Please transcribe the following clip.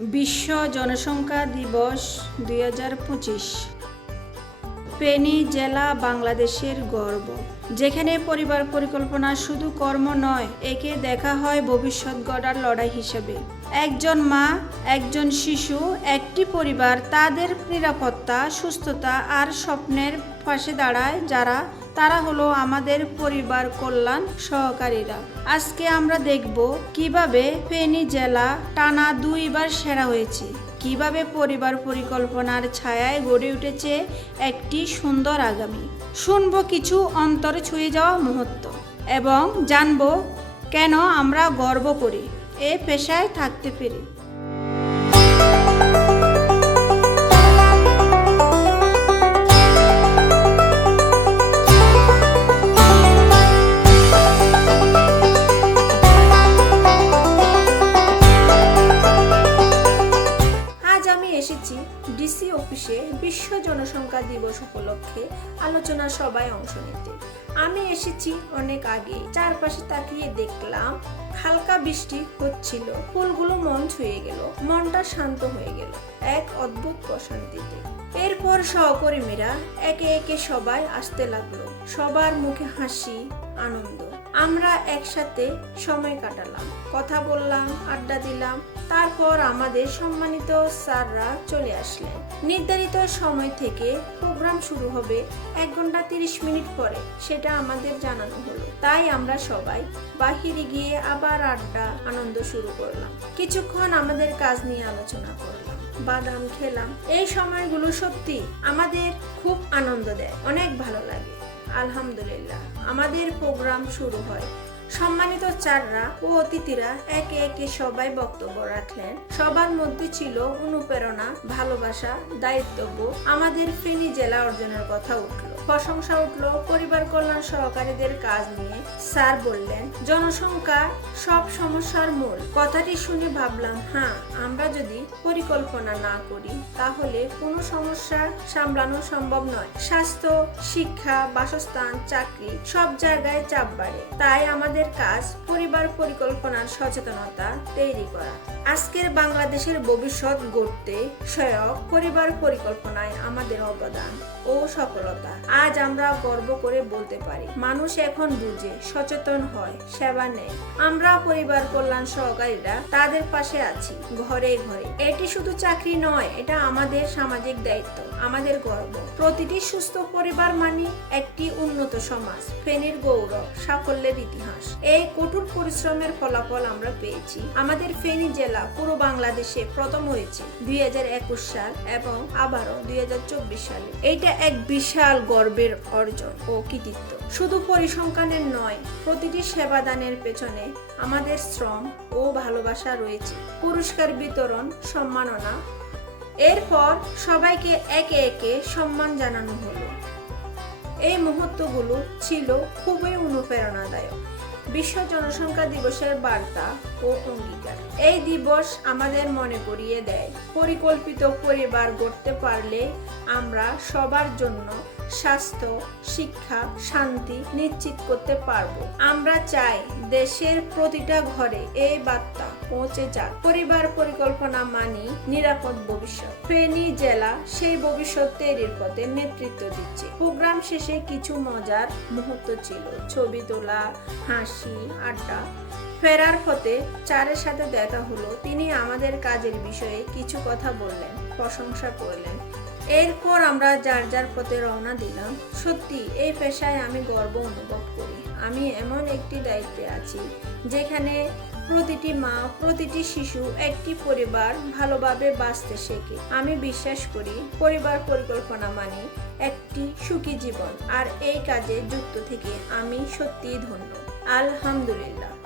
বিশ্ব জনসংখ্যা দিবস দুই হাজার পঁচিশ। ফেনী জেলা বাংলাদেশের গর্ব। যেখানে পরিবার পরিকল্পনা শুধু কর্ম নয়, একে দেখা হয় ভবিষ্যৎ গড়ার লড়াই হিসেবে। একজন মা, একজন শিশু, একটি পরিবার, তাদের নিরাপত্তা, সুস্থতা আর স্বপ্নের পাশে দাঁড়ায় যারা তারা হলো আমাদের পরিবার কল্যাণ সহকারীরা। আজকে আমরা দেখব কীভাবে ফেনী জেলা টানা দুইবার সেরা হয়েছে, কীভাবে পরিবার পরিকল্পনার ছায়ায় গড়ে উঠেছে একটি সুন্দর আগামী। শুনব কিছু অন্তর ছুঁয়ে যাওয়া মুহূর্ত এবং জানব কেন আমরা গর্ব করি, এ পেশায় থাকতে পেরে। ডিসি অফিসে বিশ্ব জনসংখ্যা দিবস উপলক্ষে আলোচনা সভায় অংশ নিতে। আমি এসেছি অনেক আগে। চারপাশে তাকিয়ে দেখলাম, হালকা বৃষ্টি হচ্ছিল। ফুলগুলো মন ছুঁয়ে গেল। মনটা শান্ত হয়ে গেল এক অদ্ভুত প্রশান্তিতে। এরপর সহকর্মীরা একে একে সবাই আসতে লাগল। সবার মুখে হাসি, আনন্দ। আমরা একসাথে সময় কাটালাম, কথা বললাম, আড্ডা দিলাম। তারপর আমাদের সম্মানিত স্যাররা চলে আসলেন। নির্ধারিত সময় থেকে প্রোগ্রাম শুরু হবে এক ঘণ্টা তিরিশ মিনিট পরে, সেটা আমাদের জানানো হলো। তাই আমরা সবাই বাহিরে গিয়ে আবার আড্ডা, আনন্দ শুরু করলাম। কিছুক্ষণ আমাদের কাজ নিয়ে আলোচনা করলাম, বাদাম খেলাম। এই সময়গুলো সত্যি আমাদের খুব আনন্দ দেয়, অনেক ভালো লাগে। আলহামদুলিল্লাহ। আমাদের প্রোগ্রাম শুরু হয়। সম্মানিত চাররা ও অতিথিরা একে একে সবাই বক্তব্য রাখলেন। সবার মধ্যে ছিল অনুপ্রেরণা, ভালোবাসা, দায়িত্ববোধ। আমাদের ফেনী জেলা অর্জনের কথা উঠল। প্রশংসা উঠল পরিবার কল্যাণ সহকারীদের কাজ নিয়ে। স্যার বললেন, জনসংখ্যা সব সমস্যার মূল। কথাটি শুনে ভাবলাম হ্যাঁ আমরা যদি পরিকল্পনা না করি, তাহলে কোনো সমস্যা সামলানো সম্ভব নয়। স্বাস্থ্য, শিক্ষা, বাসস্থান, চাকরি সব জায়গায় চাপ বাড়ে। তাই আমাদের কাজ পরিবার পরিকল্পনার সচেতনতা তৈরি করা। আজকের বাংলাদেশের ভবিষ্যৎ গড়তে সহায়ক পরিবার পরিকল্পনায় আমাদের অবদান ও সফলতা। আজ আমরা গর্ব করে বলতে পারি, মানুষ এখন বুঝে, সচেতন হয়, সেবা নেয়। আমরা পরিবার কল্যাণ সহকারীরা তাদের পাশে আছি, ঘরে ঘরে। এটি শুধু চাকরি নয়, এটা আমাদের সামাজিক দায়িত্ব, আমাদের গর্ব। প্রতিটি সুস্থ পরিবার মানে একটি উন্নত সমাজ, ফেনীর গৌরব, সাফল্যের ইতিহাস। এই কঠোর পরিশ্রমের ফলাফল আমরা পেয়েছি। আমাদের ফেনী জেলা পুরো বাংলাদেশে প্রথম হয়েছে দুই হাজার একুশ সাল এবং আবারও দুই হাজার চব্বিশ সালে। এইটা এক বিশাল গর্বের অর্জন ও কৃতিত্ব। শুধু পরিসংখ্যানের নয়, প্রতিটি সেবাদানের পেছনে আমাদের শ্রম ও ভালোবাসা রয়েছে। পুরস্কার বিতরণ, সম্মাননা, এরপর সবাইকে একে একে সম্মান জানানো হলো। এই মুহূর্তগুলো ছিল খুবই অনুপ্রেরণাদায়ক। বিশ্ব জনসংখ্যা দিবসের বার্তা ও অঙ্গীকার এই দিবস আমাদের মনে করিয়ে দেয়, পরিকল্পিত পরিবার গড়তে পারলে আমরা সবার জন্য স্বাস্থ্য, শিক্ষা, শান্তি নিশ্চিত করতে পারব। আমরা চাই দেশের প্রতিটা ঘরে এই বার্তা পৌঁছে যাক। পরিবার পরিকল্পনা মানি নিরাপদ ভবিষ্যৎ। ফেনী জেলা সেই ভবিষ্যৎ তৈরির পথে নেতৃত্ব দিচ্ছে। প্রোগ্রাম শেষে কিছু মজার মুহূর্ত ছিল। ছবি তোলা, হাসি, আড্ডা ফেরার পথে চারের সাথে দেখা হলো, তিনি আমাদের কাজের বিষয়ে কিছু কথা বললেন, প্রশংসা করলেন। এরপর আমরা যার যার পথে রওনা দিলাম। সত্যি, এই পেশায় আমি গর্ব অনুভব করি। আমি এমন একটি দায়িত্বে আছি, যেখানে প্রতিটি মা, প্রতিটি শিশু একটি পরিবার ভালোভাবে বাঁচতে শেখে। আমি বিশ্বাস করি, পরিবার পরিকল্পনা মানে একটি সুখী জীবন, আর এই কাজে যুক্ত থেকে আমি সত্যিই ধন্য। আলহামদুলিল্লাহ।